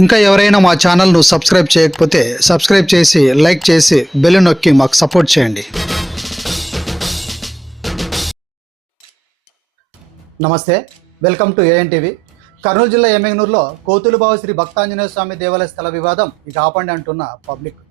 ఇంకా ఎవరైనా మా ఛానల్ను సబ్స్క్రైబ్ చేయకపోతే సబ్స్క్రైబ్ చేసి లైక్ చేసి బెల్ నొక్కి మాకు సపోర్ట్ చేయండి. నమస్తే, వెల్కమ్ టు ఏఎన్టీవీ. కర్నూలు జిల్లా ఎమ్మెగనూరులో కోతులుబావు శ్రీ భక్తాంజనేయ స్వామి దేవాలయ స్థల వివాదం ఇక ఆపండి అంటున్న పబ్లిక్.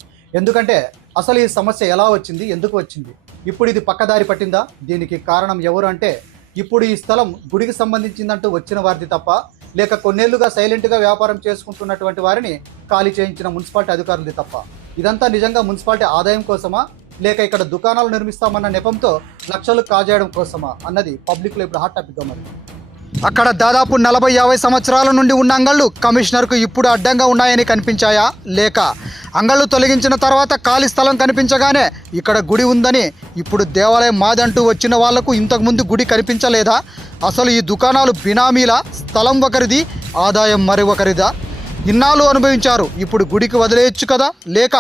ఎందుకంటే అసలు ఈ సమస్య ఎలా వచ్చింది, ఎందుకు వచ్చింది, ఇప్పుడు ఇది పక్కదారి పట్టిందా, దీనికి కారణం ఎవరు అంటే ఇప్పుడు ఈ స్థలం గుడికి సంబంధించిందంటూ వచ్చిన వారిది తప్ప, లేక కొన్నేళ్లుగా సైలెంట్గా వ్యాపారం చేసుకుంటున్నటువంటి వారిని ఖాళీ చేయించిన మున్సిపాలిటీ అధికారులది తప్ప. ఇదంతా నిజంగా మున్సిపాలిటీ ఆదాయం కోసమా, లేక ఇక్కడ దుకాణాలు నిర్మిస్తామన్న నెపంతో లక్షలు కాజేయడం కోసమా అన్నది పబ్లిక్లో ఇప్పుడు హాట్ టాపిక్గా మారింది. అక్కడ దాదాపు 40-50 సంవత్సరాల నుండి ఉన్న అంగళ్ళు కమిషనర్కు ఇప్పుడు అడ్డంగా ఉన్నాయని కనిపించాయా, లేక అంగళ్ళు తొలగించిన తర్వాత ఖాళీ స్థలం కనిపించగానే ఇక్కడ గుడి ఉందని ఇప్పుడు దేవాలయం మాదంటూ వచ్చిన వాళ్లకు ఇంతకుముందు గుడి కనిపించలేదా? అసలు ఈ దుకాణాలు బినామీల, స్థలం ఒకరిది, ఆదాయం మరి ఒకరిదా? ఇన్నాళ్ళు అనుభవించారు, ఇప్పుడు గుడికి వదిలేయచ్చు కదా, లేక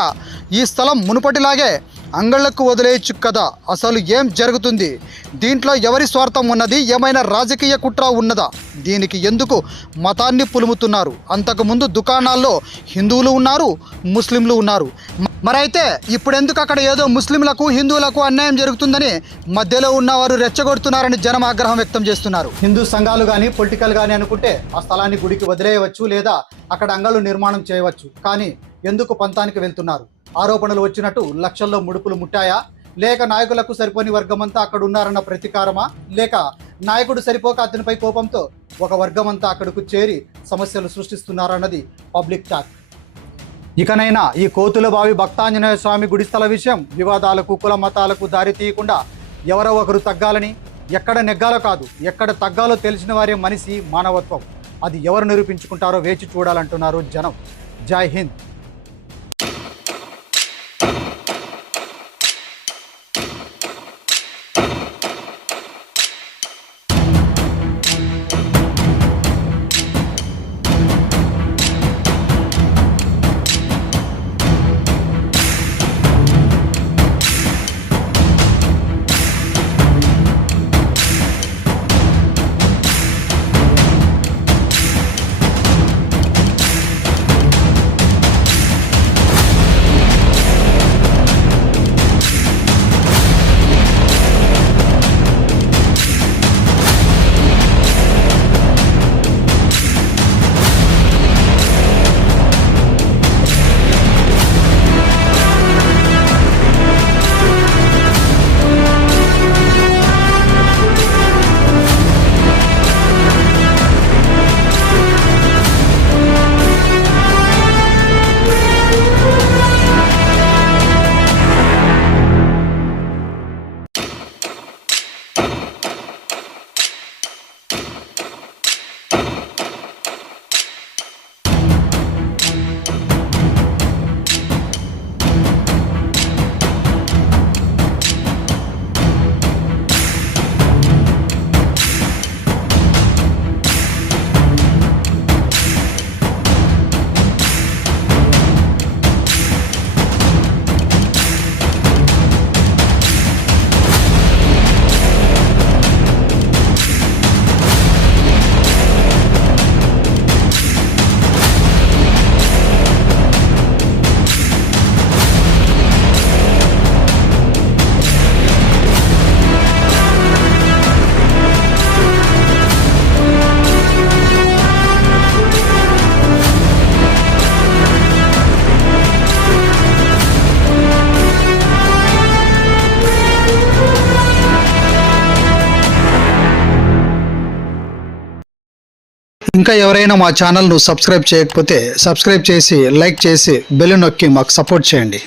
ఈ స్థలం మునుపటిలాగే అంగళ్లకు వదిలేయచ్చు కదా? అసలు ఏం జరుగుతుంది? దీంట్లో ఎవరి స్వార్థం ఉన్నది? ఏమైనా రాజకీయ కుట్ర ఉన్నదా? దీనికి ఎందుకు మతాన్ని పులుముతున్నారు? అంతకుముందు దుకాణాల్లో హిందువులు ఉన్నారు, ముస్లింలు ఉన్నారు. మరైతే ఇప్పుడు ఎందుకు అక్కడ ఏదో ముస్లింలకు, హిందువులకు అన్యాయం జరుగుతుందని మధ్యలో ఉన్నవారు రెచ్చగొడుతున్నారని జనం ఆగ్రహం వ్యక్తం చేస్తున్నారు. హిందూ సంఘాలు కానీ, పొలిటికల్ కానీ అనుకుంటే ఆ స్థలాన్ని గుడికి వదిలేయవచ్చు, లేదా అక్కడ అంగళ్ళు నిర్మాణం చేయవచ్చు. కానీ ఎందుకు పంతానికి వెళ్తున్నారు? ఆరోపణలు వచ్చినట్టు లక్షల్లో ముడుపులు ముట్టాయా, లేక నాయకులకు సరిపోని వర్గమంతా అక్కడ ఉన్నారన్న ప్రతీకారమా, లేక నాయకుడు సరిపోక అతనిపై కోపంతో ఒక వర్గమంతా అక్కడకు చేరి సమస్యలు సృష్టిస్తున్నారన్నది పబ్లిక్ టాక్. ఇకనైనా ఈ కోతులబావి భక్తాంజనేయ స్వామి గుడి స్థల విషయం వివాదాలకు, కుల మతాలకు దారి తీయకుండా ఎవరో ఒకరు తగ్గాలని, ఎక్కడ నెగ్గాలో కాదు ఎక్కడ తగ్గాలో తెలిసిన వారే మనిషి, మానవత్వం. అది ఎవరు నిరూపించుకుంటారో వేచి చూడాలంటున్నారు జనం. జై హింద్. ఇంకా ఎవరైనా మా ఛానల్ను సబ్స్క్రైబ్ చేయకపోతే సబ్స్క్రైబ్ చేసి లైక్ చేసి బెల్ నొక్కి మాకు సపోర్ట్ చేయండి.